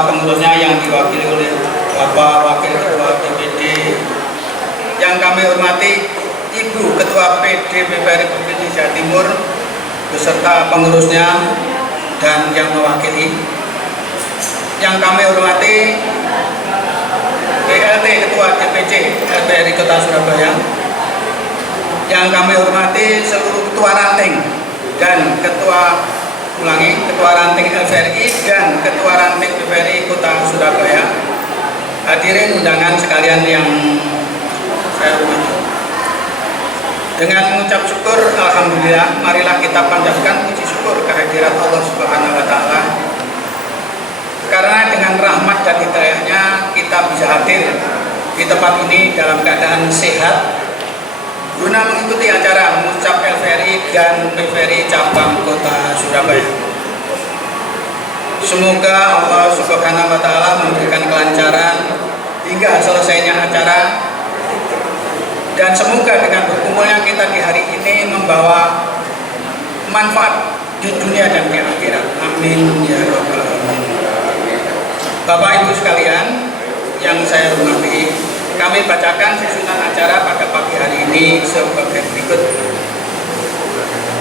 beserta pengurusnya yang diwakili oleh Bapak Wakil Ketua DPD. Yang kami hormati Ibu Ketua PD PPRI Provinsi Jawa Timur beserta pengurusnya dan yang mewakili. Yang kami hormati PLT Ketua DPC LPRI Kota Surabaya. Yang kami hormati seluruh ketua ranting dan ketua ranting LPRI dan ketua ranting PPRI Kota Surabaya. Hadirin undangan sekalian yang saya hormati. Dengan mengucap syukur, alhamdulillah, marilah kita panjatkan puji syukur kehadirat Allah Subhanahu wa taala. Karena dengan rahmat dan hidayahnya kita bisa hadir di tempat ini dalam keadaan sehat guna mengikuti acara Muncap LPRI dan PPRI Cabang Kota Surabaya. Semoga Allah Subhanahu wa taala memberikan kelancaran hingga selesainya acara, dan semoga dengan berkumpulnya kita di hari ini membawa manfaat di dunia dan di akhirat. Amin ya rabbal alamin. Bapak Ibu sekalian yang saya hormati, kami bacakan susunan acara pada pagi hari ini sebagai berikut.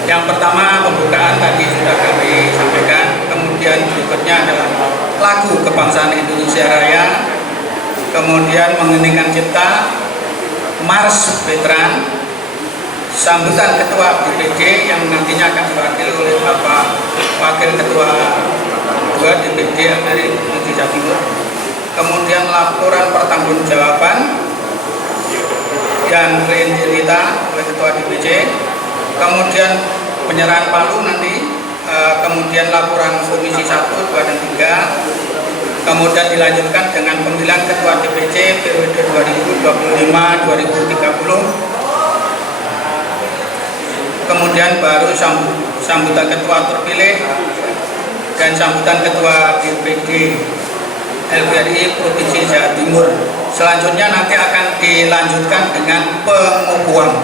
Yang pertama, pembukaan tadi sudah kami sampaikan. Kemudian berikutnya adalah lagu kebangsaan Indonesia Raya. Kemudian mengeningkan cipta, Mars Veteran, sambutan Ketua DPD yang nantinya akan diwakili oleh Bapak Wakil Ketua DPD dari Provinsi Jawa Timur. Kemudian laporan pertanggungjawaban dan cerita oleh Ketua DPC. Kemudian penyerahan palu nanti. Kemudian laporan Komisi 1, 2, dan 3. Kemudian dilanjutkan dengan pemilihan Ketua DPC periode 2025-2030. Kemudian baru sambutan Ketua terpilih dan sambutan Ketua DPD LPRI Provinsi Jawa Timur. Selanjutnya nanti akan dilanjutkan dengan pengukuhan.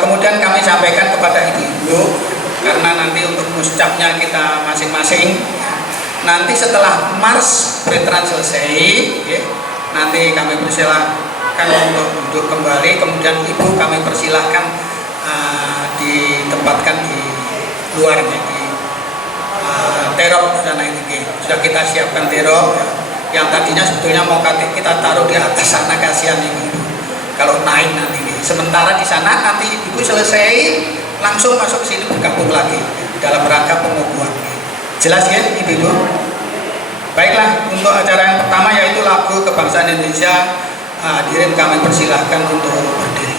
Kemudian kami sampaikan kepada ibu-ibu, karena nanti untuk muscapnya kita masing-masing. Nanti setelah Mars Veteran selesai, ya, nanti kami persilahkan untuk duduk kembali. Kemudian ibu kami persilahkan ditempatkan di luar, di terop sana ini. Sudah kita siapkan terop, ya. Yang tadinya sebetulnya mau kita taruh di atas sana, kasihan ibu kalau naik nanti. Sementara di sana nanti ibu selesai langsung masuk ke sini bergabung lagi dalam rangka pengukuhan. Jelas ya ibu-ibu? Baiklah, untuk acara yang pertama yaitu lagu kebangsaan Indonesia. Hadirin kami persilahkan untuk berdiri.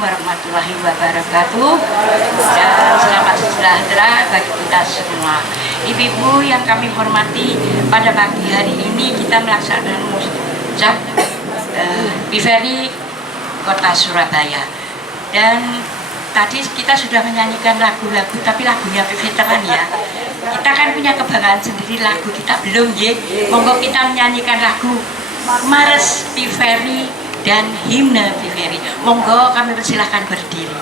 warahmatullahi wabarakatuh, dan selamat sejahtera bagi kita semua. Ibu-ibu yang kami hormati, pada pagi hari ini kita melaksanakan musjab Biferi Kota Surabaya. Dan tadi kita sudah menyanyikan lagu-lagu, tapi lagunya veteran ya. Kita kan punya kebanggaan sendiri, lagu kita belum ya. Monggo kita menyanyikan lagu Mars Biferi dan himne Biferi. Monggo kami persilahkan berdiri.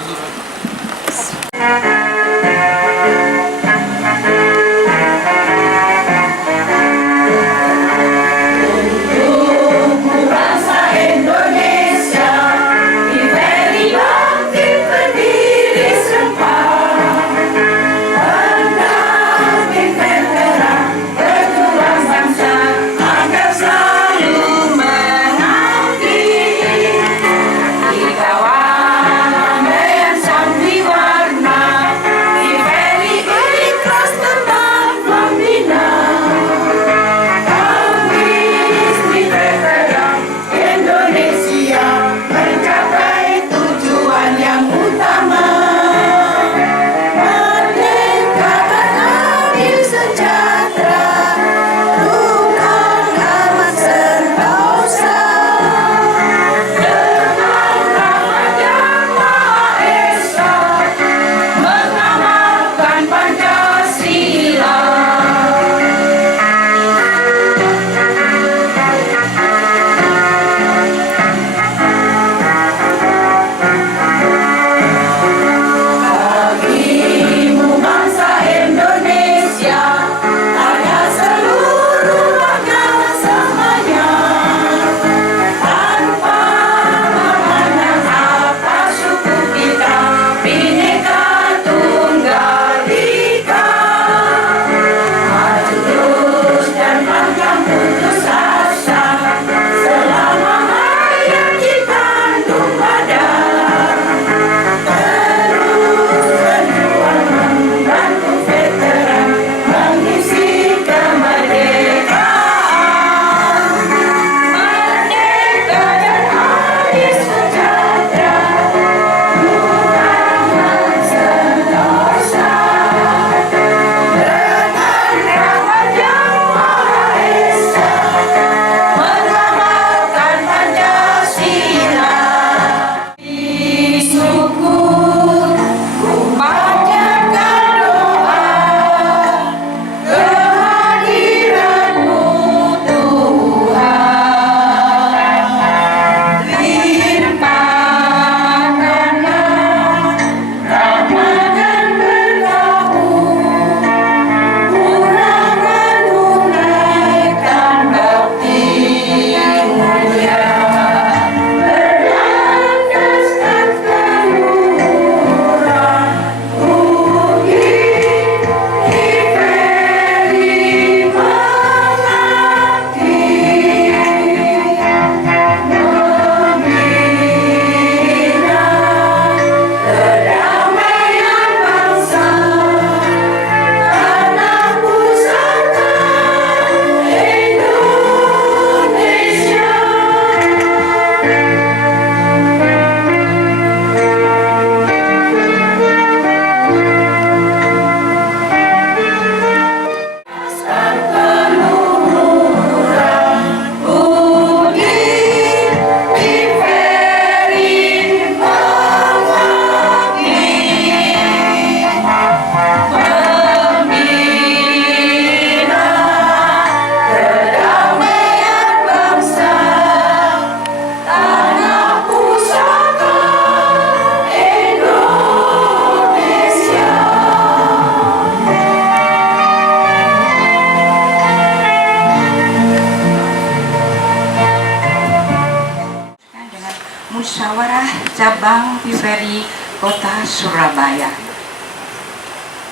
Musyawarah Cabang Biferi Kota Surabaya.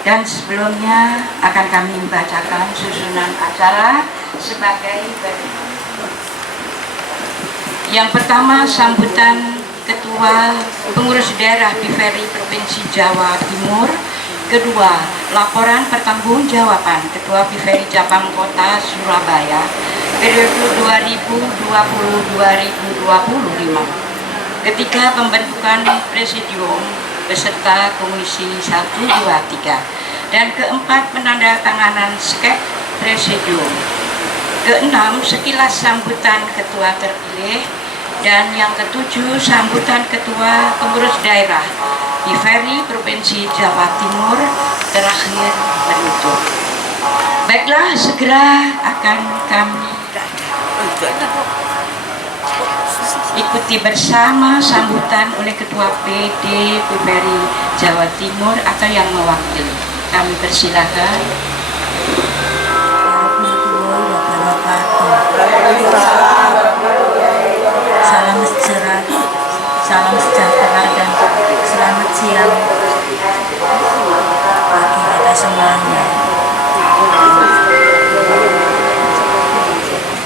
Dan sebelumnya akan kami membacakan susunan acara sebagai berikut. Yang pertama, sambutan Ketua Pengurus Daerah Biferi Provinsi Jawa Timur. Kedua, laporan pertanggungjawaban Ketua Biferi Cabang Kota Surabaya periode 2020-2025. Ketiga, pembentukan presidium beserta komisi 1, 2, 3. Dan keempat, penandatanganan skep presidium. Keenam, sekilas sambutan ketua terpilih. Dan yang ketujuh, sambutan ketua pengurus daerah PIVERI Provinsi Jawa Timur. Terakhir, penutup. Baiklah, segera akan kami ikuti bersama sambutan oleh Ketua PD PIVERI Jawa Timur atau yang mewakili. Kami persilakan. Salam sejahtera dan selamat siang bagi kita semuanya.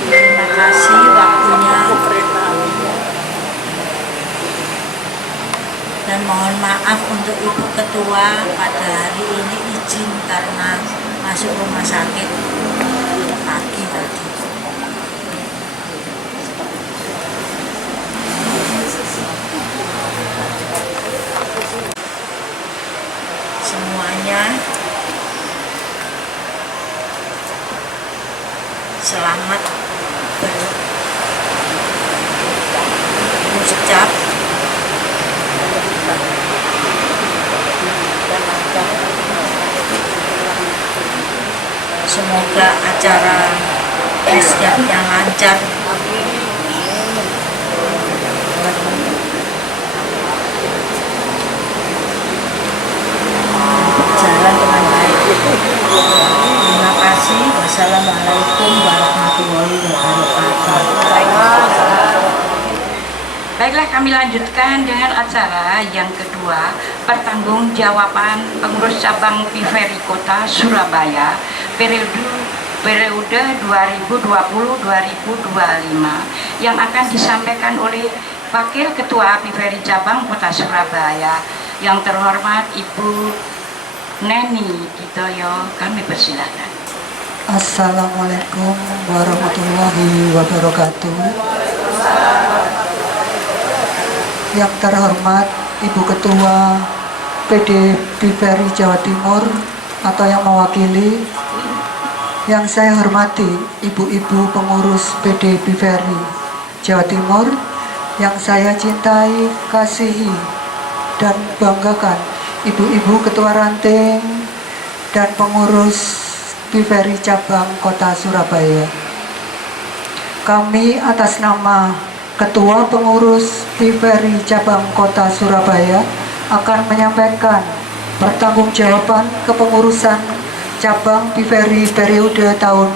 Terima kasih waktunya dan mohon maaf untuk Ibu Ketua pada hari ini izin karena masuk rumah sakit pagi tadi. Semuanya selamat berucap semoga acara yang lancar. Jalan dengan baik. Terima kasih. Wassalamualaikum warahmatullahi wabarakatuh. Baiklah, kami lanjutkan dengan acara yang kedua, pertanggungjawaban pengurus cabang PIVERI Kota Surabaya periode 2020-2025 yang akan disampaikan oleh Wakil Ketua PIVERI Cabang Kota Surabaya yang terhormat Ibu Neni Gitoyo. Kami persilakan. Assalamualaikum warahmatullahi wabarakatuh. Yang terhormat Ibu Ketua PD PIVERI Jawa Timur atau yang mewakili, yang saya hormati ibu-ibu pengurus PD PIVERI Jawa Timur, yang saya cintai, kasihi, dan banggakan, ibu-ibu ketua ranting dan pengurus PIVERI Cabang Kota Surabaya. Kami atas nama Ketua Pengurus PIVERI Cabang Kota Surabaya akan menyampaikan pertanggungjawaban kepengurusan cabang PIVERI periode tahun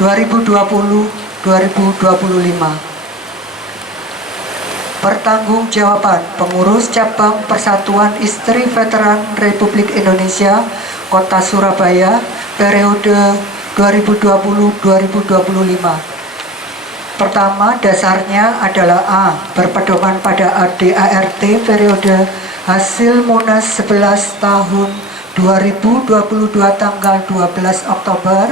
2020-2025. Pertanggungjawaban pengurus cabang Persatuan Istri Veteran Republik Indonesia Kota Surabaya periode 2020-2025. Pertama, dasarnya adalah A. Berpedoman pada ADART periode hasil Munas 11 tahun 2022 tanggal 12 Oktober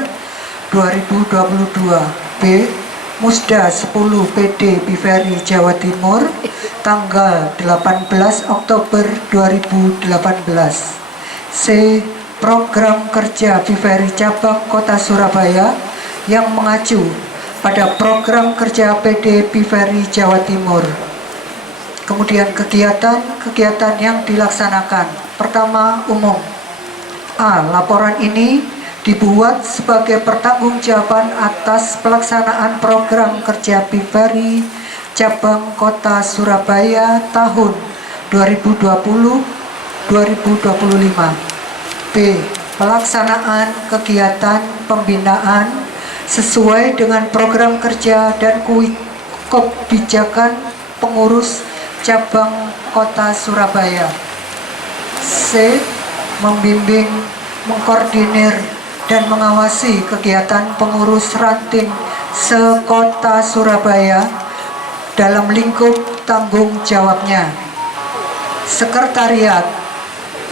2022. B. Musda 10 PD PIVERI Jawa Timur tanggal 18 Oktober 2018. C. Program kerja PIVERI Cabang Kota Surabaya yang mengacu pada program kerja PD PIVERI Jawa Timur. Kemudian kegiatan yang dilaksanakan. Pertama, umum. A. Laporan ini dibuat sebagai pertanggungjawaban atas pelaksanaan program kerja PIVERI Cabang Kota Surabaya tahun 2020-2025. B. Pelaksanaan kegiatan pembinaan sesuai dengan program kerja dan kebijakan pengurus cabang Kota Surabaya. C. Membimbing, mengkoordinir, dan mengawasi kegiatan pengurus ranting se-Kota Surabaya dalam lingkup tanggung jawabnya. Sekretariat,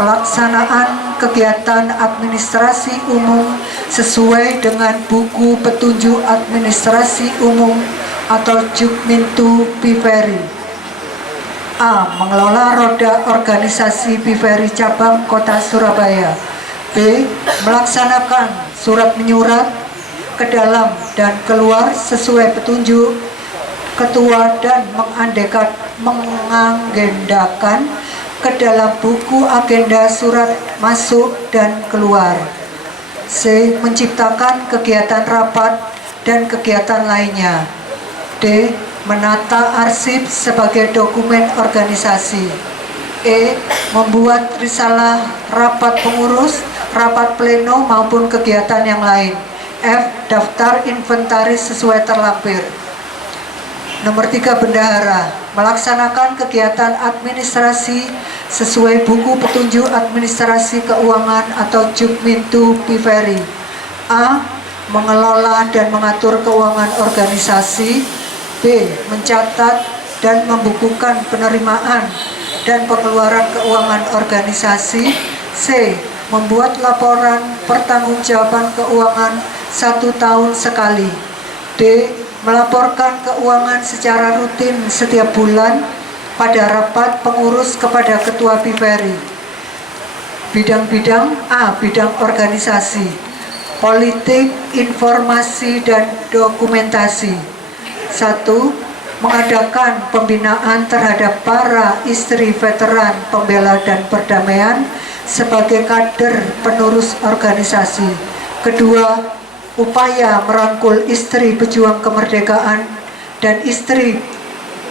pelaksanaan kegiatan administrasi umum sesuai dengan buku petunjuk administrasi umum atau Jukmintu PIVERI. A. Mengelola roda organisasi BVRI cabang Kota Surabaya. B. Melaksanakan surat menyurat ke dalam dan keluar sesuai petunjuk Ketua dan mengagendakan ke dalam buku agenda surat masuk dan keluar. C. Menciptakan kegiatan rapat dan kegiatan lainnya. D. Menata arsip sebagai dokumen organisasi. E. Membuat risalah rapat pengurus, rapat pleno maupun kegiatan yang lain. F. Daftar inventaris sesuai terlampir. Nomor 3, bendahara melaksanakan kegiatan administrasi sesuai buku petunjuk administrasi keuangan atau Jukmintu BVRI. A. Mengelola dan mengatur keuangan organisasi. B. Mencatat dan membukukan penerimaan dan pengeluaran keuangan organisasi. C. Membuat laporan pertanggungjawaban keuangan 1 tahun sekali. D. Melaporkan keuangan secara rutin setiap bulan pada rapat pengurus kepada Ketua BVRI. Bidang-bidang. A. Bidang organisasi, politik, informasi, dan dokumentasi. 1. Mengadakan pembinaan terhadap para istri veteran pembela dan perdamaian sebagai kader penerus organisasi. Kedua, upaya merangkul istri pejuang kemerdekaan dan istri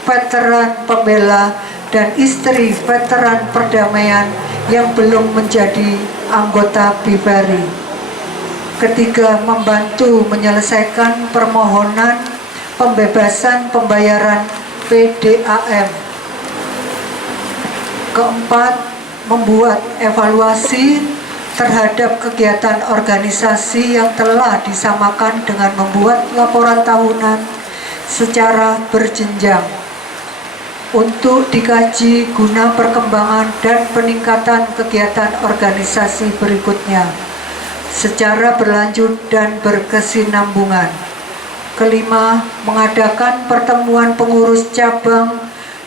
veteran pembela dan istri veteran perdamaian yang belum menjadi anggota BVRI. Ketiga, membantu menyelesaikan permohonan pembebasan pembayaran PDAM. Keempat, membuat evaluasi terhadap kegiatan organisasi yang telah disamakan dengan membuat laporan tahunan secara berjenjang untuk dikaji guna perkembangan dan peningkatan kegiatan organisasi berikutnya secara berlanjut dan berkesinambungan. Kelima, mengadakan pertemuan pengurus cabang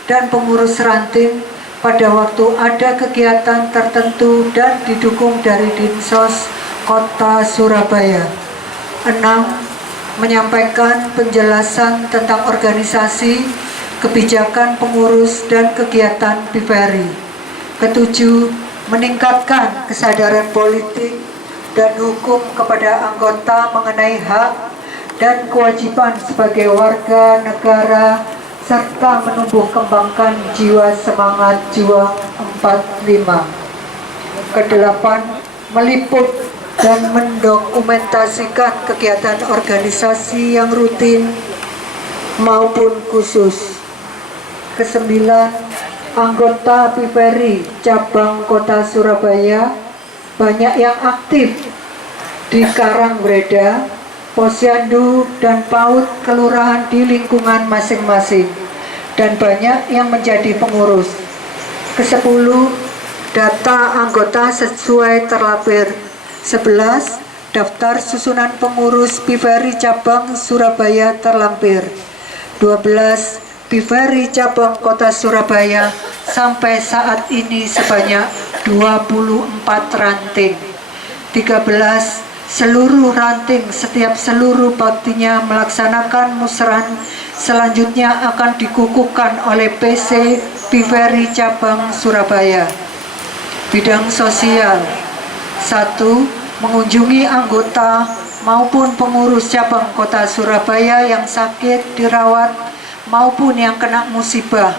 dan pengurus ranting pada waktu ada kegiatan tertentu dan didukung dari Dinsos Kota Surabaya. 6. Menyampaikan penjelasan tentang organisasi, kebijakan pengurus, dan kegiatan BVRI. Ketujuh, meningkatkan kesadaran politik dan hukum kepada anggota mengenai hak dan kewajiban sebagai warga negara, serta menumbuh kembangkan jiwa semangat juang 45. Kedelapan, meliput dan mendokumentasikan kegiatan organisasi yang rutin maupun khusus. Kesembilan, anggota BVRI cabang Kota Surabaya banyak yang aktif di Karangbreda, Posyandu, dan PAUD kelurahan di lingkungan masing-masing, dan banyak yang menjadi pengurus. Ke-10, data anggota sesuai terlampir. 11, daftar susunan pengurus BVRI cabang Surabaya terlampir. 12, BVRI cabang Kota Surabaya sampai saat ini sebanyak 24 ranting. 13, seluruh ranting setiap seluruh baktinya melaksanakan musran selanjutnya akan dikukuhkan oleh PC BVRI cabang Surabaya. Bidang sosial. 1. Mengunjungi anggota maupun pengurus cabang Kota Surabaya yang sakit, dirawat, maupun yang kena musibah,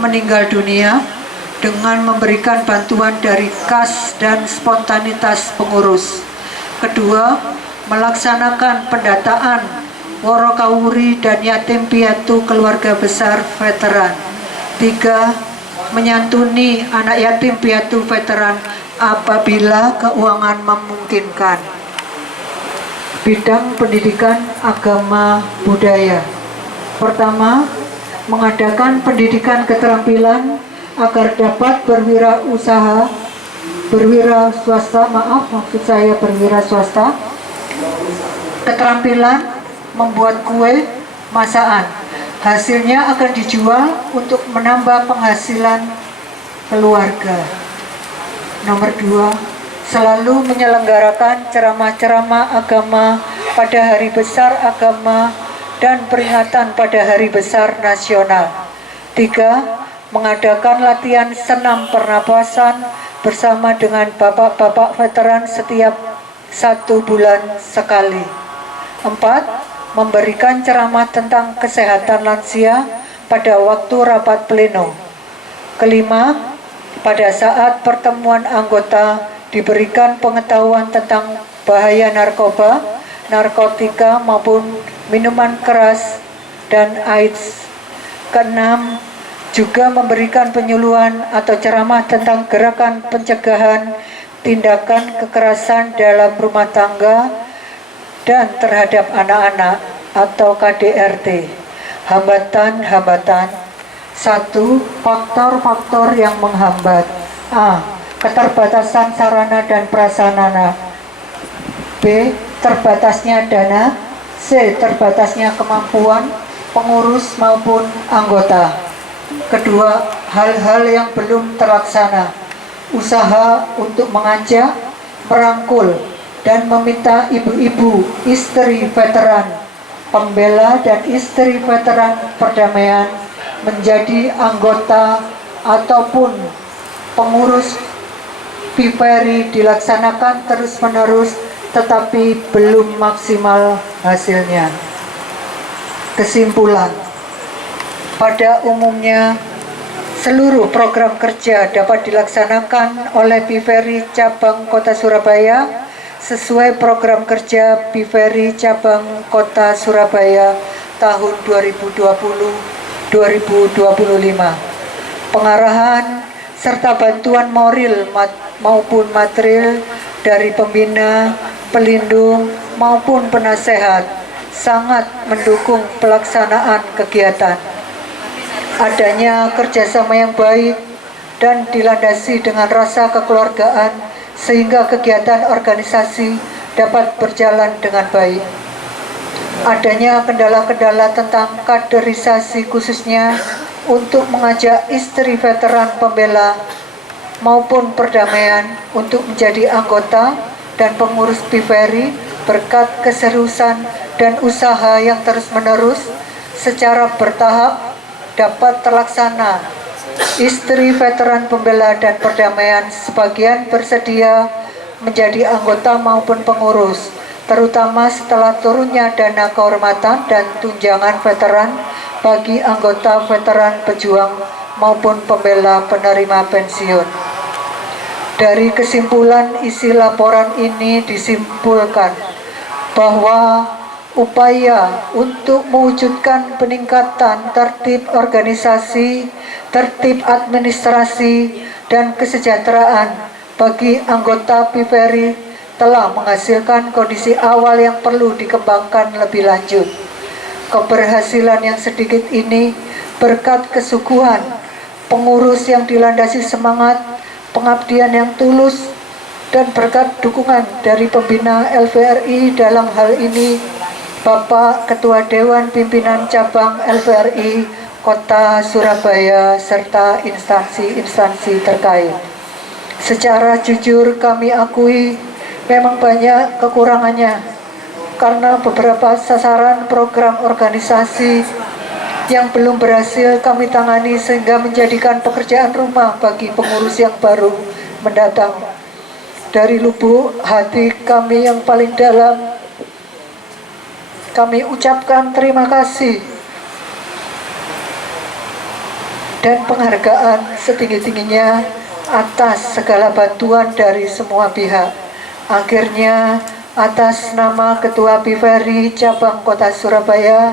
meninggal dunia, dengan memberikan bantuan dari kas dan spontanitas pengurus. Kedua, melaksanakan pendataan Worokawuri dan yatim piatu keluarga besar veteran. 3. Menyantuni anak yatim piatu veteran apabila keuangan memungkinkan. Bidang pendidikan agama budaya. Pertama, mengadakan pendidikan keterampilan agar dapat berwira swasta, keterampilan membuat kue, masakan, Hasilnya akan dijual untuk menambah penghasilan keluarga. Nomor 2, selalu menyelenggarakan ceramah-ceramah agama pada hari besar agama dan peringatan pada hari besar nasional. 3, mengadakan latihan senam pernapasan bersama dengan bapak-bapak veteran setiap 1 bulan sekali. 4, memberikan ceramah tentang kesehatan lansia pada waktu rapat pleno. 5, pada saat pertemuan anggota diberikan pengetahuan tentang bahaya narkoba, narkotika maupun minuman keras dan AIDS. 6, juga memberikan penyuluhan atau ceramah tentang gerakan pencegahan tindakan kekerasan dalam rumah tangga dan terhadap anak-anak atau KDRT. Hambatan-hambatan. 1. Faktor-faktor yang menghambat. A. Keterbatasan sarana dan prasarana. B. Terbatasnya dana. C. Terbatasnya kemampuan pengurus maupun anggota. Kedua, hal-hal yang belum terlaksana. Usaha untuk mengajak, merangkul, dan meminta ibu-ibu, istri veteran, pembela dan istri veteran perdamaian menjadi anggota ataupun pengurus PIFERI dilaksanakan terus-menerus tetapi belum maksimal hasilnya. Kesimpulan, pada umumnya seluruh program kerja dapat dilaksanakan oleh PIFERI Cabang Kota Surabaya sesuai program kerja PIFERI Cabang Kota Surabaya tahun 2020-2025. Pengarahan serta bantuan moral maupun material dari pembina, pelindung maupun penasehat sangat mendukung pelaksanaan kegiatan. Adanya kerjasama yang baik dan dilandasi dengan rasa kekeluargaan sehingga kegiatan organisasi dapat berjalan dengan baik. Adanya kendala-kendala tentang kaderisasi khususnya untuk mengajak istri veteran pembela maupun perdamaian untuk menjadi anggota dan pengurus PIFERI berkat keseriusan dan usaha yang terus-menerus secara bertahap dapat terlaksana. Istri veteran pembela dan perdamaian sebagian bersedia menjadi anggota maupun pengurus, terutama setelah turunnya dana kehormatan dan tunjangan veteran bagi anggota veteran pejuang maupun pembela penerima pensiun. Dari kesimpulan isi laporan ini disimpulkan bahwa upaya untuk mewujudkan peningkatan tertib organisasi, tertib administrasi, dan kesejahteraan bagi anggota PIFERI telah menghasilkan kondisi awal yang perlu dikembangkan lebih lanjut. Keberhasilan yang sedikit ini berkat kesuguhan pengurus yang dilandasi semangat, pengabdian yang tulus, dan berkat dukungan dari pembina LVRI dalam hal ini Bapak Ketua Dewan Pimpinan Cabang LVRI Kota Surabaya serta instansi-instansi terkait. Secara jujur kami akui memang banyak kekurangannya karena beberapa sasaran program organisasi yang belum berhasil kami tangani sehingga menjadikan pekerjaan rumah bagi pengurus yang baru mendatang. Dari lubuk hati kami yang paling dalam, kami ucapkan terima kasih dan penghargaan setinggi-tingginya atas segala bantuan dari semua pihak. Akhirnya, atas nama Ketua PIFERI Cabang Kota Surabaya,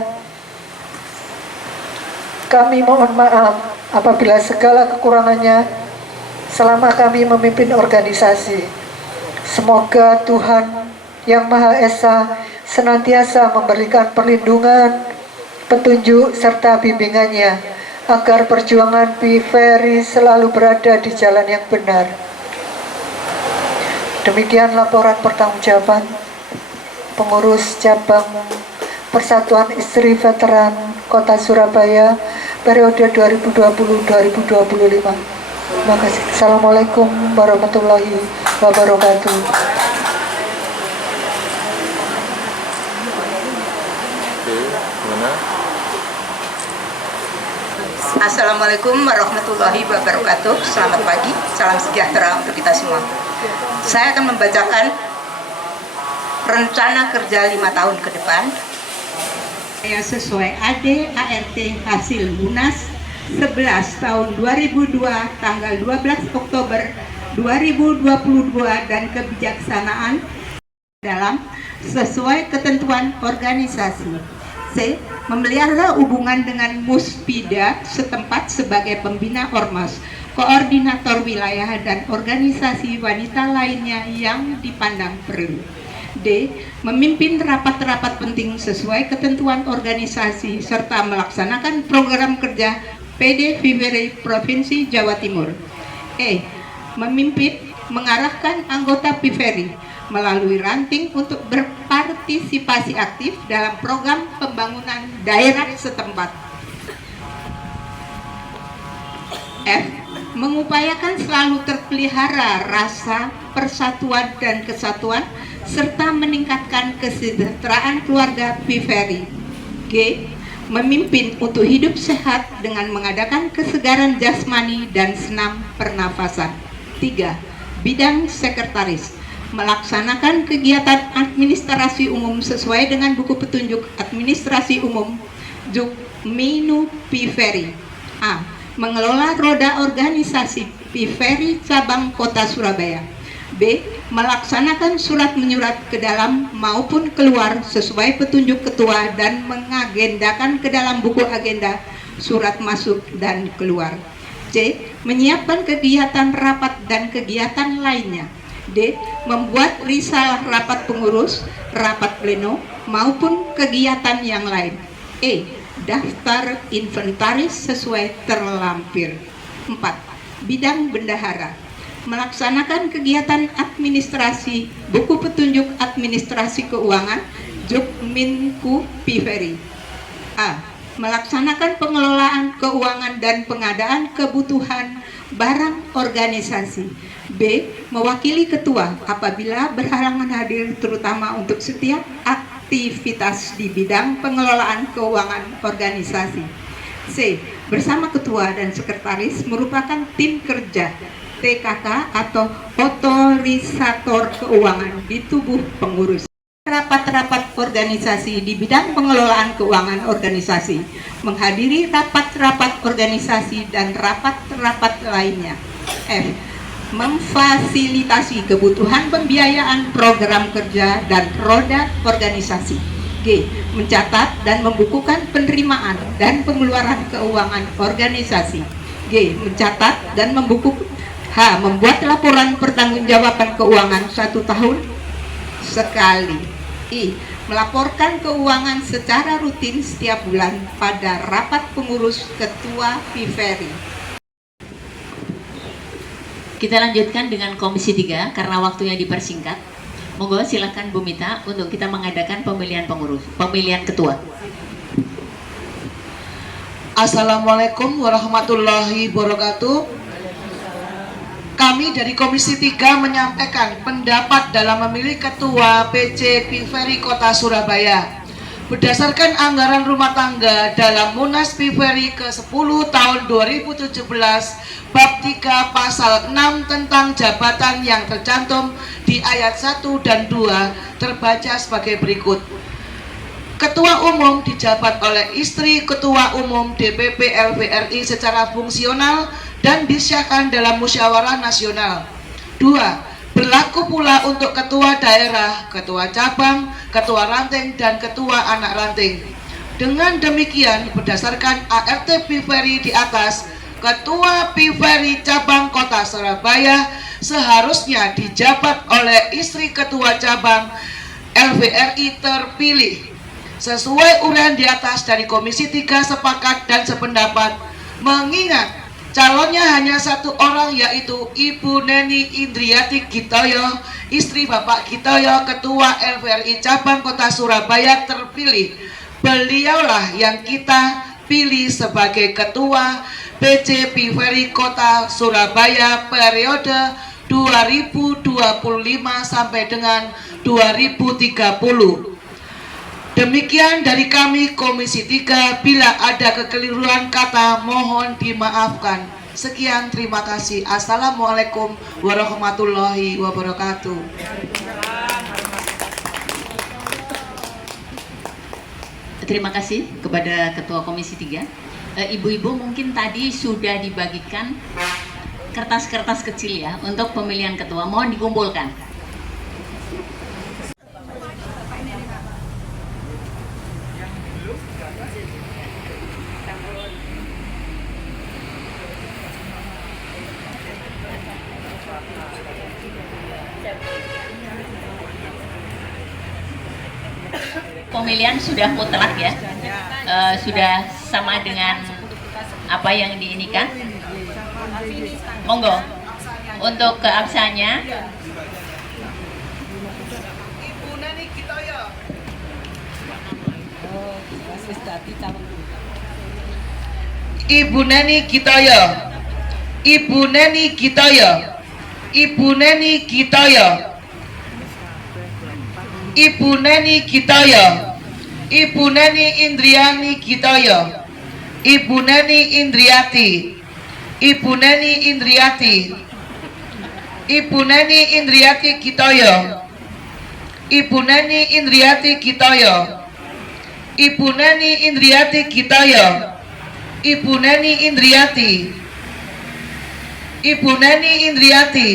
kami mohon maaf apabila segala kekurangannya selama kami memimpin organisasi. Semoga Tuhan Yang Maha Esa senantiasa memberikan perlindungan, petunjuk, serta bimbingannya agar perjuangan PIFERI selalu berada di jalan yang benar. Demikian laporan pertanggungjawaban pengurus cabang Persatuan Istri Veteran Kota Surabaya periode 2020-2025. Terima kasih. Assalamualaikum warahmatullahi wabarakatuh. Assalamualaikum warahmatullahi wabarakatuh. Selamat pagi, salam sejahtera untuk kita semua. Saya akan membacakan rencana kerja 5 tahun ke depan sesuai AD/ART hasil Munas 11 tahun 2002 tanggal 12 Oktober 2022 dan kebijaksanaan dalam sesuai ketentuan organisasi. C. Memelihara hubungan dengan Muspida setempat sebagai pembina ormas, koordinator wilayah dan organisasi wanita lainnya yang dipandang perlu. D. Memimpin rapat-rapat penting sesuai ketentuan organisasi serta melaksanakan program kerja PD Viveri Provinsi Jawa Timur. E. Memimpin, mengarahkan anggota Viveri melalui ranting untuk berpartisipasi aktif dalam program pembangunan daerah setempat. F. Mengupayakan selalu terpelihara rasa persatuan dan kesatuan serta meningkatkan kesejahteraan keluarga Viveri. G. Memimpin untuk hidup sehat dengan mengadakan kesegaran jasmani dan senam pernafasan. 3. Bidang sekretaris, melaksanakan kegiatan administrasi umum sesuai dengan buku petunjuk administrasi umum Jukminu Viveri. A. Mengelola roda organisasi Viveri cabang Kota Surabaya. B. Melaksanakan surat menyurat ke dalam maupun keluar sesuai petunjuk ketua dan mengagendakan ke dalam buku agenda surat masuk dan keluar. C. Menyiapkan kegiatan rapat dan kegiatan lainnya. D. Membuat risalah rapat pengurus, rapat pleno, maupun kegiatan yang lain. E. Daftar inventaris sesuai terlampir. 4. Bidang bendahara, melaksanakan kegiatan administrasi buku petunjuk administrasi keuangan Jukminku Viveri. A. Melaksanakan pengelolaan keuangan dan pengadaan kebutuhan barang organisasi. B. Mewakili ketua apabila berhalangan hadir terutama untuk setiap aktivitas di bidang pengelolaan keuangan organisasi. C. Bersama ketua dan sekretaris merupakan tim kerja TKK atau otorisator keuangan di tubuh pengurus. Rapat-rapat organisasi di bidang pengelolaan keuangan organisasi, menghadiri rapat-rapat organisasi dan rapat-rapat lainnya. F. Memfasilitasi kebutuhan pembiayaan program kerja dan roda organisasi. G. Mencatat dan membukukan penerimaan dan pengeluaran keuangan organisasi. G. Mencatat dan membukukan. H. Membuat laporan pertanggungjawaban keuangan 1 tahun sekali. I. Melaporkan keuangan secara rutin setiap bulan pada rapat pengurus ketua Viveri. Kita lanjutkan dengan Komisi 3 karena waktunya dipersingkat. Monggo silakan Bu Mita untuk kita mengadakan pemilihan pengurus, pemilihan ketua. Assalamualaikum warahmatullahi wabarakatuh. Kami dari Komisi 3 menyampaikan pendapat dalam memilih Ketua PC Viveri Kota Surabaya. Berdasarkan anggaran rumah tangga dalam Munas Viveri ke-10 tahun 2017, Bab 3 Pasal 6 tentang jabatan yang tercantum di ayat 1 dan 2 terbaca sebagai berikut. Ketua Umum dijabat oleh istri Ketua Umum DPP LVRI secara fungsional dan disahkan dalam musyawarah nasional. 2. Berlaku pula untuk ketua daerah, ketua cabang, ketua ranting, dan ketua anak ranting. Dengan demikian, berdasarkan ART Viveri di atas, Ketua Viveri cabang Kota Surabaya seharusnya dijabat oleh istri ketua cabang LVRI terpilih. Sesuai uraian di atas dari Komisi 3 sepakat dan sependapat, mengingat calonnya hanya satu orang, yaitu Ibu Neni Indriati Gitoyo, istri Bapak Gitoyo, Ketua LVRI Cabang Kota Surabaya terpilih. Beliaulah yang kita pilih sebagai Ketua PC Piveri Kota Surabaya periode 2025 sampai dengan 2030. Demikian dari kami Komisi 3, bila ada kekeliruan kata mohon dimaafkan. Sekian, terima kasih. Assalamualaikum warahmatullahi wabarakatuh. Terima kasih kepada Ketua Komisi 3. Ibu-ibu mungkin tadi sudah dibagikan kertas-kertas kecil ya untuk pemilihan ketua. Mohon dikumpulkan. Pemilihan sudah mutlak ya, sudah sama dengan apa yang diinikan. Monggo untuk ke absennya. Ibu Neni Gitoyo, Ibu Neni Gitoyo, Ibu Neni Gitoyo, Ibu Neni Gitoyo, Ibu Neni Indriani Gitoyo, Ibu Neni Indriati, Ibu Neni Indriati, Ibu Neni Indriati Gitoyo, Ibu Neni Indriati Gitoyo, Ibu Neni Indriati Gitoyo, Ibu Neni Indriati, Ibu Neni Indriati.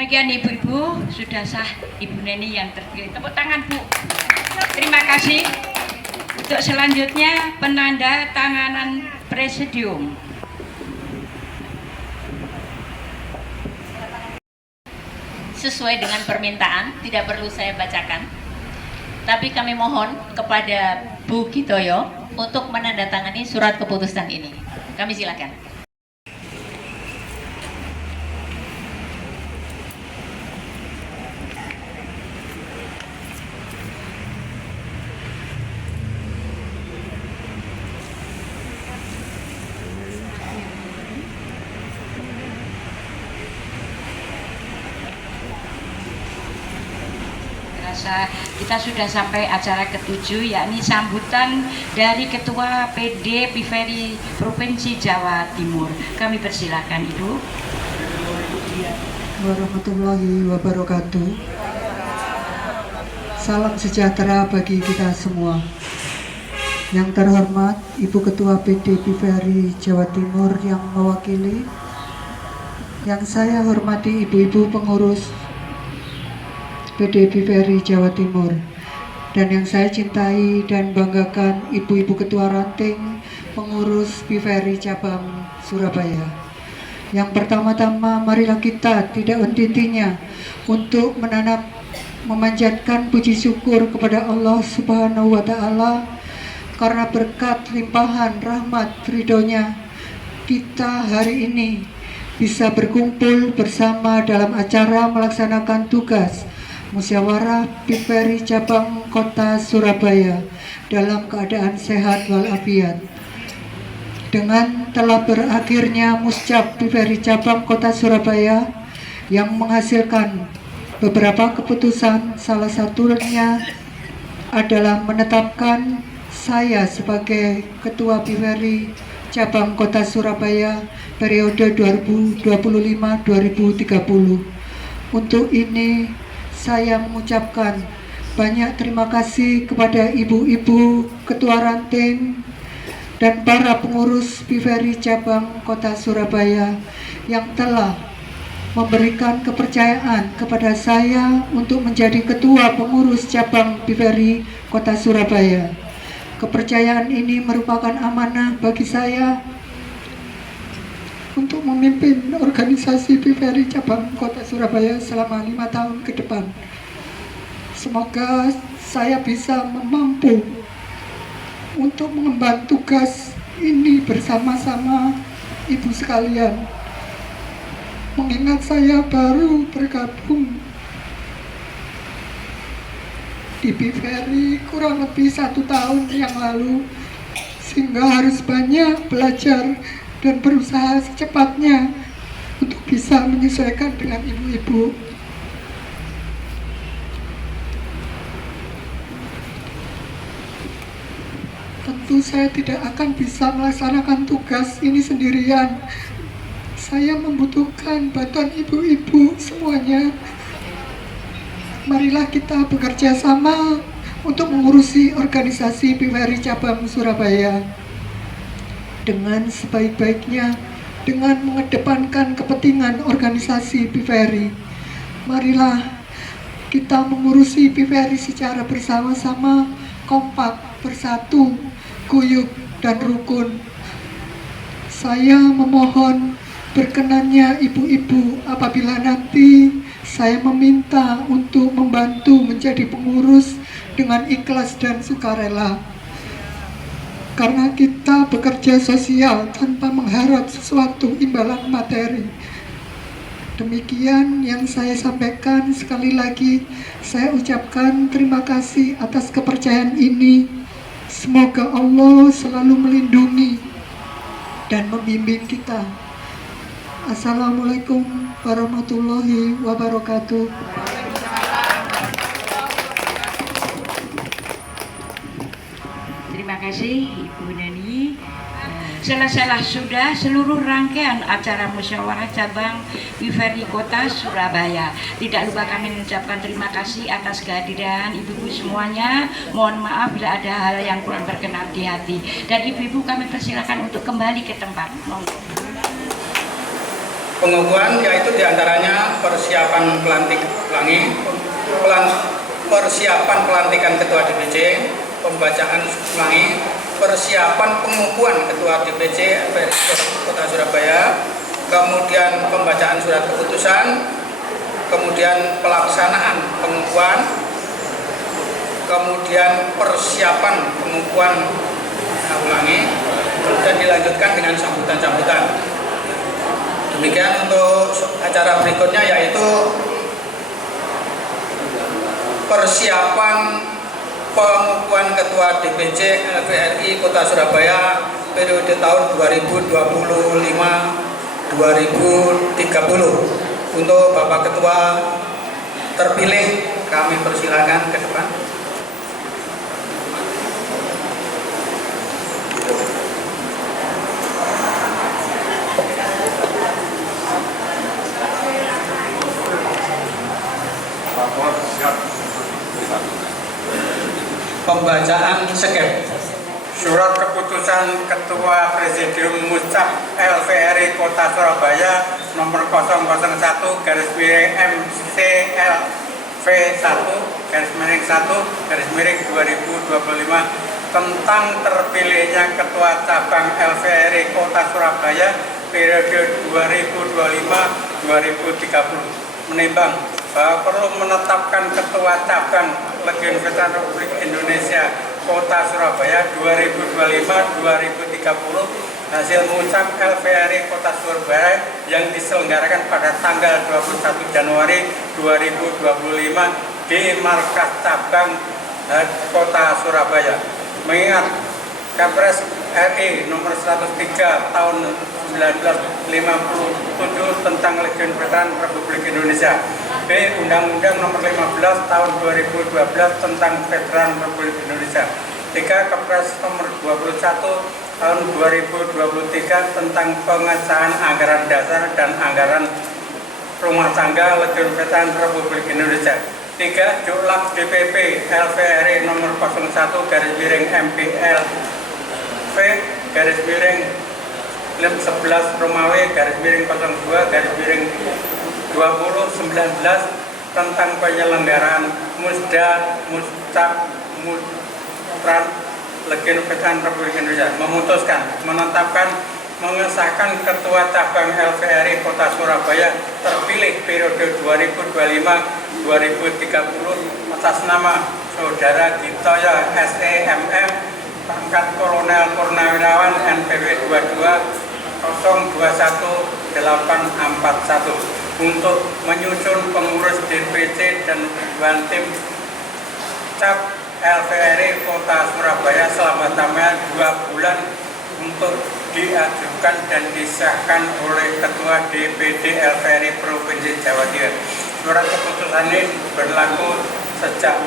Demikian ibu-ibu, sudah sah Ibu Neni yang terpilih. Tepuk tangan Bu. Terima kasih. Untuk selanjutnya penanda tanganan presidium. Sesuai dengan permintaan, tidak perlu saya bacakan. Tapi kami mohon kepada Bu Gitoyo untuk menandatangani surat keputusan ini. Kami silakan. Kita sudah sampai acara ke-7, yakni sambutan dari Ketua PD Piveri Provinsi Jawa Timur. Kami persilakan Ibu. Warahmatullahi wabarakatuh. Salam sejahtera bagi kita semua. Yang terhormat Ibu Ketua PD Piveri Jawa Timur yang mewakili, yang saya hormati ibu-ibu pengurus PD Piveri Jawa Timur, dan yang saya cintai dan banggakan ibu-ibu ketua ranting pengurus Piveri cabang Surabaya. Yang pertama-tama, marilah kita tidak henti-hentinya untuk memanjatkan puji syukur kepada Allah Subhanahu wa Ta'ala, karena berkat limpahan rahmat ridhonya kita hari ini bisa berkumpul bersama dalam acara melaksanakan tugas Musyawarah Piveri Cabang Kota Surabaya dalam keadaan sehat walafiat. Dengan telah berakhirnya Muscap Piveri Cabang Kota Surabaya yang menghasilkan beberapa keputusan, salah satunya adalah menetapkan saya sebagai Ketua Piveri Cabang Kota Surabaya periode 2025-2030. Untuk ini saya mengucapkan banyak terima kasih kepada ibu-ibu ketua ranting dan para pengurus Piveri Cabang Kota Surabaya yang telah memberikan kepercayaan kepada saya untuk menjadi ketua pengurus cabang Piveri Kota Surabaya. Kepercayaan ini merupakan amanah bagi saya untuk memimpin organisasi Piveri Cabang Kota Surabaya selama 5 tahun ke depan. Semoga saya bisa mampu untuk mengemban tugas ini bersama-sama ibu sekalian. Mengingat saya baru bergabung di PVRI kurang lebih 1 tahun yang lalu, sehingga harus banyak belajar dan berusaha secepatnya untuk bisa menyesuaikan dengan ibu-ibu. Tentu saya tidak akan bisa melaksanakan tugas ini sendirian. Saya membutuhkan bantuan ibu-ibu semuanya. Marilah kita bekerja sama untuk mengurusi organisasi PVRI Cabang Surabaya dengan sebaik-baiknya, dengan mengedepankan kepentingan organisasi PVRI. Marilah kita mengurusi PVRI secara bersama-sama, kompak, bersatu, guyup, dan rukun. Saya memohon berkenannya ibu-ibu apabila nanti saya meminta untuk membantu menjadi pengurus dengan ikhlas dan sukarela. Karena kita bekerja sosial tanpa mengharap sesuatu imbalan materi. Demikian yang saya sampaikan. Sekali lagi saya ucapkan terima kasih atas kepercayaan ini. Semoga Allah selalu melindungi dan membimbing kita. Assalamualaikum warahmatullahi wabarakatuh. Terima kasih Ibu Nani. Selesailah sudah seluruh rangkaian acara musyawarah cabang PVRI Kota Surabaya. Tidak lupa kami mengucapkan terima kasih atas kehadiran ibu-ibu semuanya. Mohon maaf bila ada hal yang kurang berkenan di hati. Dan ibu-ibu kami persilakan untuk kembali ke tempat. Pengukuhan yaitu diantaranya persiapan persiapan pelantikan ketua DPC, pembacaan ulangi, persiapan pengukuhan ketua DPC PVRI Kota Surabaya, kemudian pembacaan surat keputusan, kemudian pelaksanaan pengukuhan, kemudian persiapan pengukuhan ulangi, dan dilanjutkan dengan sambutan-sambutan. Demikian untuk acara berikutnya, yaitu persiapan pengukuhan ketua DPC PVRI Kota Surabaya periode tahun 2025-2030. Untuk Bapak Ketua terpilih kami persilakan ke depan. Pembacaan skep. Surat keputusan Ketua Presidium Muscap LVRI Kota Surabaya nomor 001-MCLV1-1/2025 tentang terpilihnya Ketua Cabang LVRI Kota Surabaya periode 2025-2030 menimbang bahwa perlu menetapkan Ketua Cabang Legiun Veteran Republik Indonesia Kota Surabaya 2025-2030 hasil Muscap LVRI Kota Surabaya yang diselenggarakan pada tanggal 21 Januari 2025 di Markas Cabang Kota Surabaya. Mengingat Kepres RI nomor 103 tahun 1957 tentang Legiun Veteran Republik Indonesia, B. Undang-Undang nomor 15 tahun 2012 tentang Veteran Republik Indonesia, 3. Kepres nomor 21 tahun 2023 tentang pengesahan anggaran dasar dan anggaran rumah tangga Legiun Veteran Republik Indonesia, 3. Juklak DPP LVRI nomor 01/MPL V/11 Romawi /02/2019 tentang penyelenggaraan Musda Muscap Musran Legiun Veteran Republik Indonesia, memutuskan menetapkan mengesahkan Ketua Cabang LVRI Kota Surabaya terpilih periode 2025-2030 atas nama Saudara Gitoyo SEMM, pangkat Kolonel Purnawirawan NPW 22-021841 untuk menyusun pengurus DPC dan Dewan Tim Cap LVRI Kota Surabaya selama tambahan 2 bulan untuk diajukan dan disahkan oleh Ketua DPD LVRI Provinsi Jawa Timur. Surat keputusan ini berlaku sejak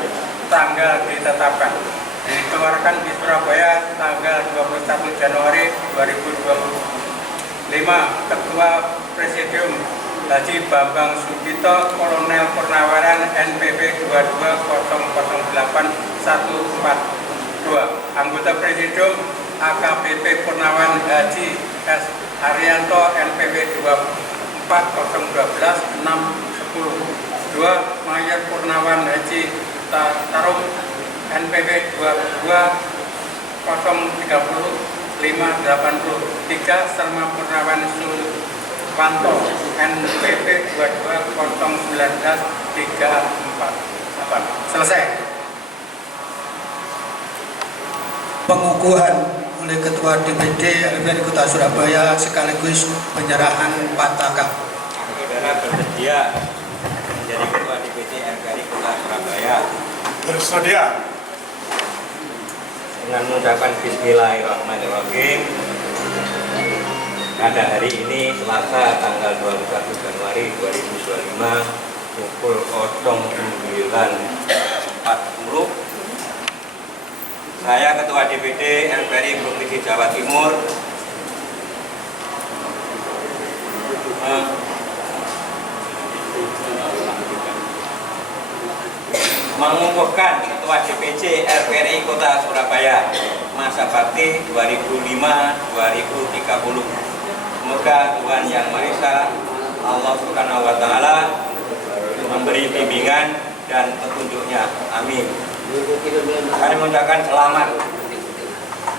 tanggal ditetapkan. Dikeluarkan di Surabaya tanggal 21 Januari 2025. Ketua Presidium Haji Bambang Sudito, Kolonel Purnawaran, NPB 2208-142. Anggota Presidium AKBP Purnawan Haji S. Arianto, NPB 24012-610. 2. Mayor Purnawan Haji Tarum, NPB 22030580. 3. Serma Purnawan Sulwanto, NPB 22090348. Selesai. Pengukuhan oleh Ketua DPD LVRI Kota Surabaya sekaligus penyerahan pataka. Saudara bersedia menjadi Ketua DPD LVRI Kota Surabaya? Bersedia. Dengan mengucapkan Bismillahirrahmanirrahim. Pada hari ini Selasa tanggal 21 Januari 2025 pukul 09.40, saya Ketua DPD LVRI Provinsi Jawa Timur mengukuhkan Ketua DPC LVRI Kota Surabaya masa bakti 2005-2030. Semoga Tuhan Yang Maha Esa, Allah Subhanahu wa Ta'ala, memberi bimbingan dan petunjuknya. Amin. Kami mengucapkan selamat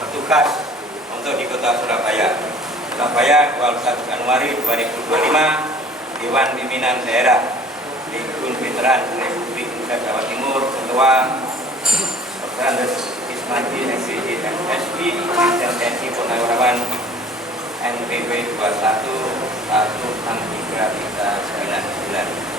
bertugas untuk di Kota Surabaya. Surabaya 21 Januari 2025, Dewan Pimpinan Daerah Tribun Veteran Republik Indonesia Jawa Timur, Ketua Dr. Ismadi SPJ MSI, dan TNI Purnawirawan NPB 21163399.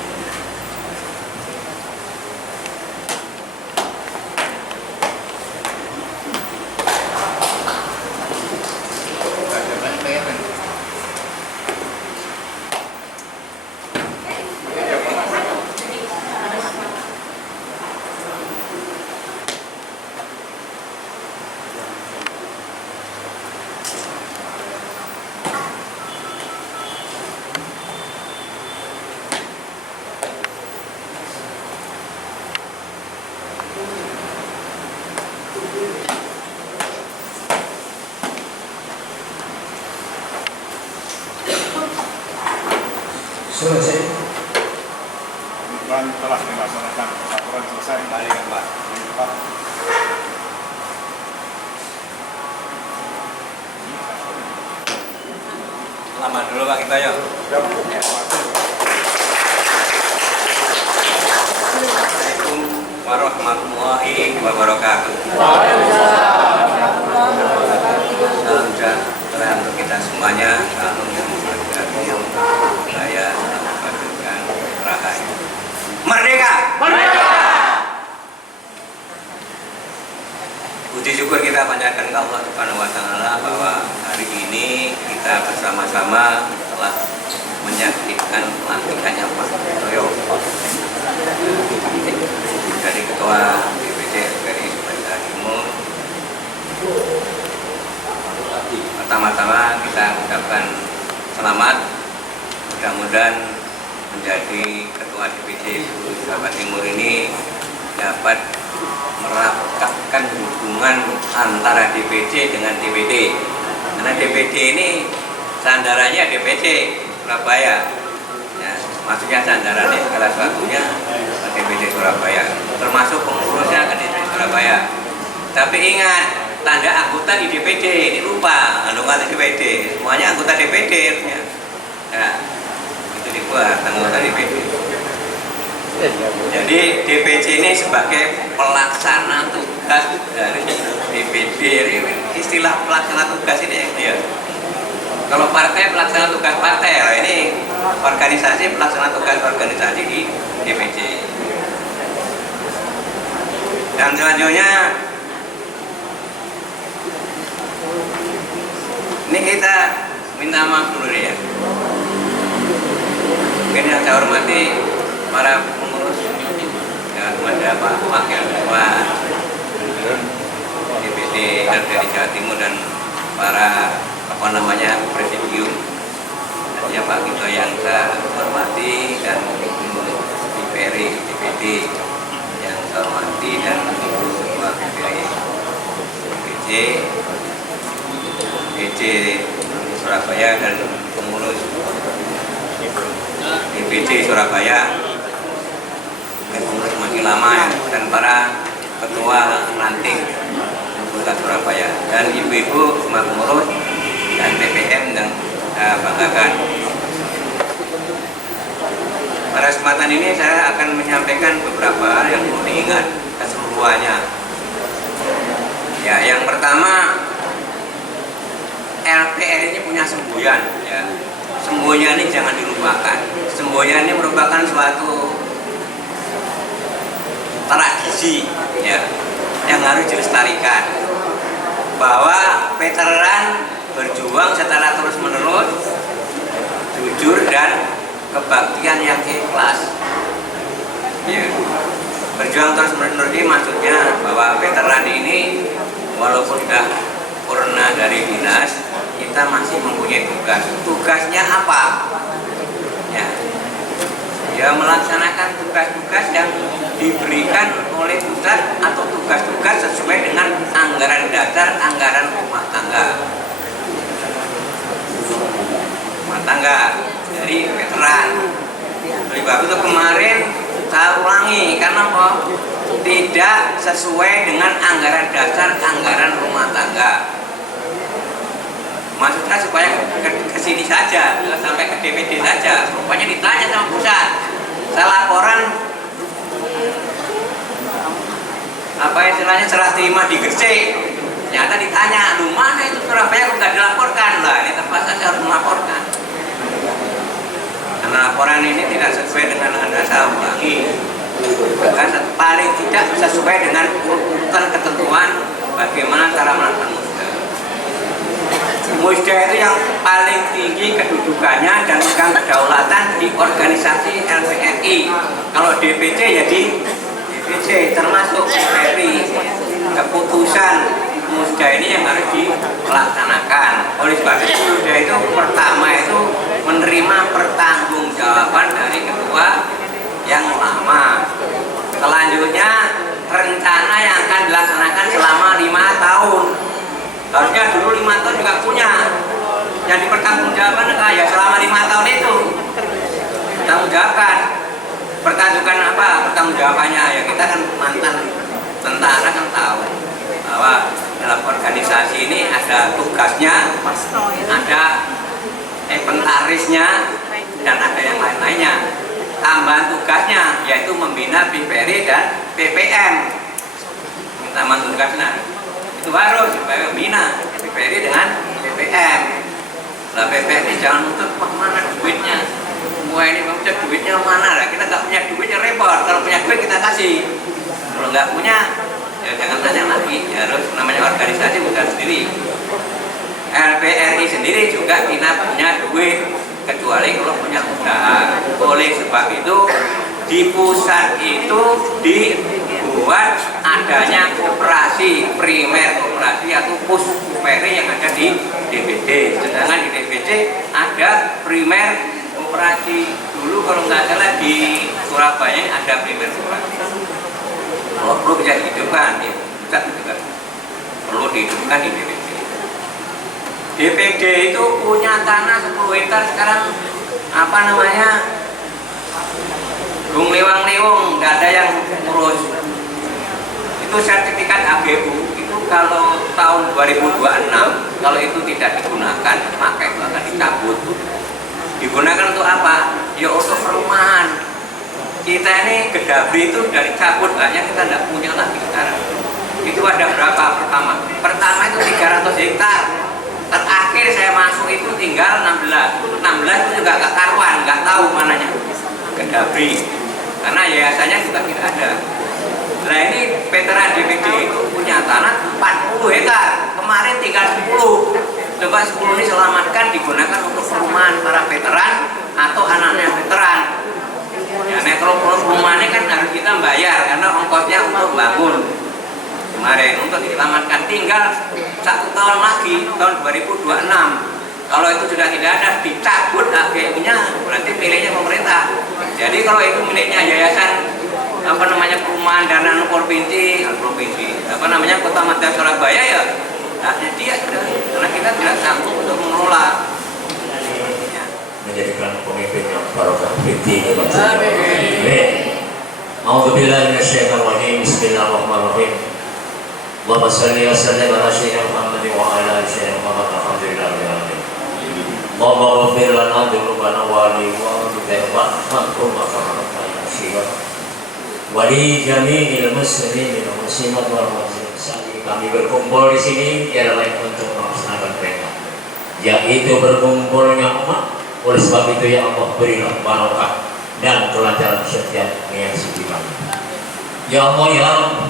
Selesai. Dan telah dilaksanakan. Laporan selesai. Balik Pak. Pak. Selamat dulu Pak kita yuk. Assalamualaikum warahmatullahi wabarakatuh. Salam sejahtera untuk kita semuanya. Salam yang berkah. Saya berikan rahayu. Merdeka! Merdeka! Puji syukur kita panjatkan ke Allah Subhanahu wa Ta'ala bahwa hari ini kita bersama-sama telah menyaksikan pelantikannya Pak Toyo dari Ketua DPD LVRI Jawa Timur. Pertama-tama kita ucapkan selamat, mudah-mudahan menjadi Ketua DPD Jawa Timur ini dapat merakatkan hubungan antara DPD dengan DPD, karena DPD ini sandarannya DPC Surabaya ya, maksudnya sandarannya salah satunya DPD Surabaya, termasuk pengurusnya ke DPD Surabaya. Tapi ingat, tanda anggota di DPD ini lupa, anggota DPD semuanya anggota DPD ya, itu dibuat anggota DPD. Jadi DPC ini sebagai pelaksana tugas dari DPD. Istilah pelaksana tugas ini ya. Kalau partai pelaksana tugas partai, ini organisasi pelaksana tugas organisasi di DPC. Dan selanjutnya ini kita minta maaf dulu ya. Mungkin yang saya hormati para pengurus, ya, kepada Pak Wakil Ketua DPD dari Jawa Timur dan para presidium, dan ya Pak Gito yang saya hormati, dan PVRI DPD yang saya hormati, dan Ketua PVRI BC Surabaya dan pengurus DPD Surabaya dan pengurus makin lama ya, dan para ketua ranting Kota Surabaya dan ibu-ibu semua pengurus dan PPM yang saya banggakan. Pada kesempatan ini saya akan menyampaikan beberapa hal yang perlu diingat keseluruhannya. Ya, yang pertama, LPR ini punya semboyan, ya. Semboyan ini jangan dilupakan. Semboyan ini merupakan suatu tradisi, ya, yang harus dilestarikan. Bahwa veteran berjuang secara terus-menerus, jujur dan kebaktian yang ikhlas. Ya. Berjuang terus-menerus ini maksudnya bahwa veteran ini walaupun sudah purna dari dinas, kita masih mempunyai tugas. Tugasnya apa? Ya, melaksanakan tugas-tugas yang diberikan oleh pusat atau tugas-tugas sesuai dengan anggaran dasar, anggaran rumah tangga dari veteran. Oleh sebab itu kemarin saya ulangi, karena kok tidak sesuai dengan anggaran dasar, anggaran rumah tangga. Maksudnya supaya ke sini saja, sampai ke DPD saja. Pokoknya ditanya sama pusat. Saya laporan apa istilahnya serah terima di Gresik. Ternyata ditanya, lu mana itu Surabaya nggak dilaporkan? Lah ini terpaksa saya harus melaporkan. Karena laporan ini tidak sesuai dengan anda, saya ulangi. Bahkan paling tidak sesuai dengan urutan ketentuan bagaimana cara melakukan musda itu yang paling tinggi kedudukannya dan megang kedaulatan di organisasi LPRI. Kalau DPC ya di DPC, termasuk PVRI. Keputusan musda ini yang harus dilaksanakan. Oleh sebab itu musda itu pertama itu menerima pertanggungjawaban dari ketua yang lama. Selanjutnya rencana yang akan dilaksanakan selama 5 tahun. Harusnya dulu 5 tahun juga punya. Yang dipertanggungjawabkan ya selama 5 tahun itu bertanggungjawabkan. Pertunjukan apa pertanggungjawabannya? Ya kita kan mantan tentara kan tahu bahwa dalam organisasi ini ada tugasnya, ada inventarisnya, dan ada yang lain-lainnya. Tambahan tugasnya yaitu membina PVRI dan PPM. Tambahan tugasnya itu harus supaya membina PVRI dengan PPM. Lah PPM ini jangan nuntut mana duitnya. Semua ini maksudnya duitnya mana lah? Kita nggak punya duitnya repot. Kalau punya duit kita kasih. Kalau nggak punya ya jangan tanya lagi. Ya harus namanya organisasi bukan sendiri. LPRI sendiri juga kita punya duit, kecuali kalau punya usaha. Oleh sebab itu di pusat itu dibuat adanya koperasi primer koperasi atau pusperi yang ada di DPD. Sedangkan di DPD ada primer koperasi. Dulu kalau nggak salah di Surabaya ada primer koperasi. Kalau perlu bisa dihidupkan, ya pusat juga perlu dihidupkan di DPD. DPD itu punya tanah 10 hektar sekarang apa namanya? Gung lewang-lewong, nggak ada yang ngurus. Itu sertifikat AGU itu kalau tahun 2026 kalau itu tidak digunakan maka itu akan dicabut. Digunakan untuk apa? Ya untuk perumahan. Kita ini Gedabri itu dari cabut, hanya kita tidak punya lagi sekarang. Itu ada berapa pertama? Pertama itu 300 hektar. Terakhir saya masuk itu tinggal 16. 16 itu juga gak karuan, nggak tahu mananya Gedabri. Karena yayasannya juga tidak ada. Nah ini veteran DPD itu punya tanah 40 hektar, kemarin tinggal 10. Coba 10 ini selamatkan digunakan untuk perumahan para veteran atau anaknya veteran. Ya, perumahan ini kan harus kita bayar karena ongkosnya untuk bangun. Kemarin untuk diselamatkan tinggal 1 tahun lagi, tahun 2026. Kalau itu sudah tidak ada, dicabut HGU-nya, berarti miliknya pemerintah. Jadi kalau itu miliknya yayasan perumahan dana provinsi, Kota Madya Surabaya, ya haknya dia sudah, karena kita tidak sanggup untuk mengelola. Menjadikan pemimpin yang barokah binti. A'udzubillahi minasyaitonir rajim. Bismillahirrahmanirrahim. Allahumma shalli wa sallim ala sayyidina Muhammad wa ala ali sayyidina Muhammad. Alhamdulillahirabbil alamin. Allahumma ighfir lana dzunubana wa li wa li jami'il muslimin wal muslimat wal muslimat. Saat ini kami berkumpul di sini tiada lain untuk melaksanakan perintah, yaitu berkumpulnya umat. Oleh sebab itu ya Allah, berilah barokah dan kelancaran setiap menyaksikan kami. Ya Allah ya Rabb,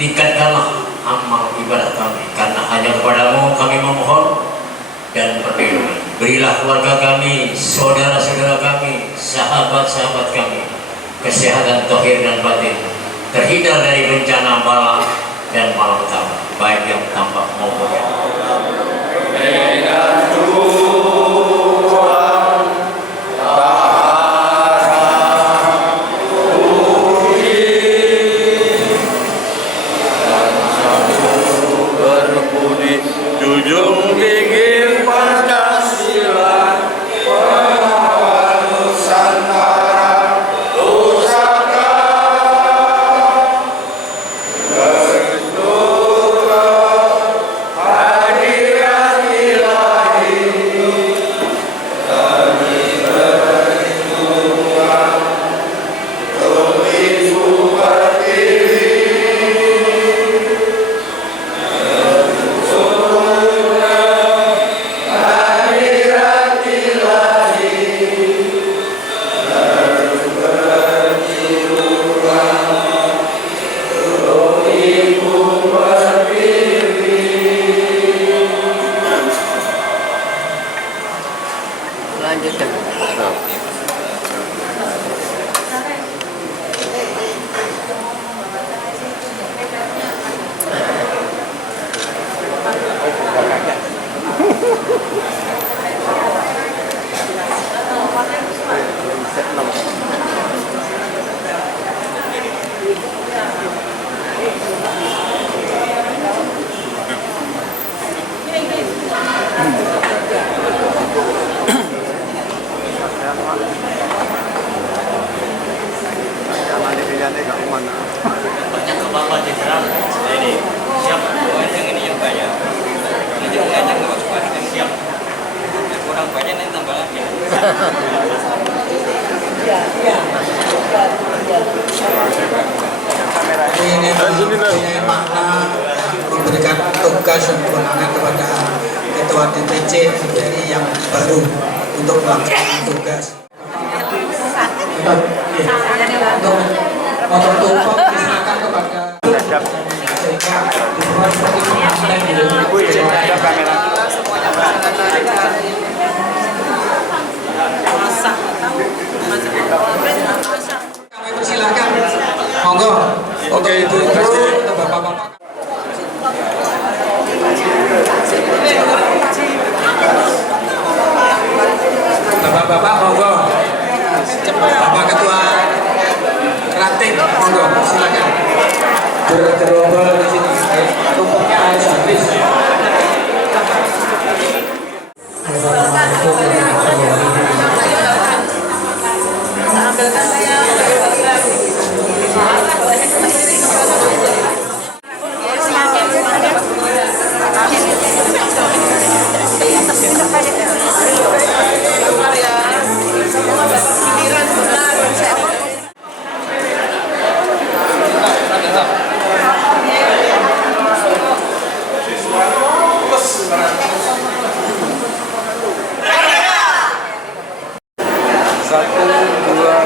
tingkatkanlah amal ibadah kami, karena hanya kepadamu kami memohon dan berlindung. Berilah keluarga kami, saudara-saudara kami, sahabat-sahabat kami kesehatan zahir dan batin, terhindar dari bencana bala dan malapetaka, baik yang tampak maupun yang Junjung tinggi Pancasila, pahlawan Nusantara, pusaka bersurat hadiah ilahi, kami berjuang untuk ibu pertiwi. Ini mempunyai makna memberikan tugas dan kewenangan kepada Ketua DPC dari yang baru untuk melaksanakan tugas. Untuk motor tumpang diserahkan kepada sehingga dibuat seperti kamera. Kami persilahkan, monggo. Oke, itu untuk bapak-bapak. Bapak-bapak, monggo. Bapak Ketua Ranting, monggo, silakan. Bergerombol di sini. Tumpengnya harus habis. Satu, dua,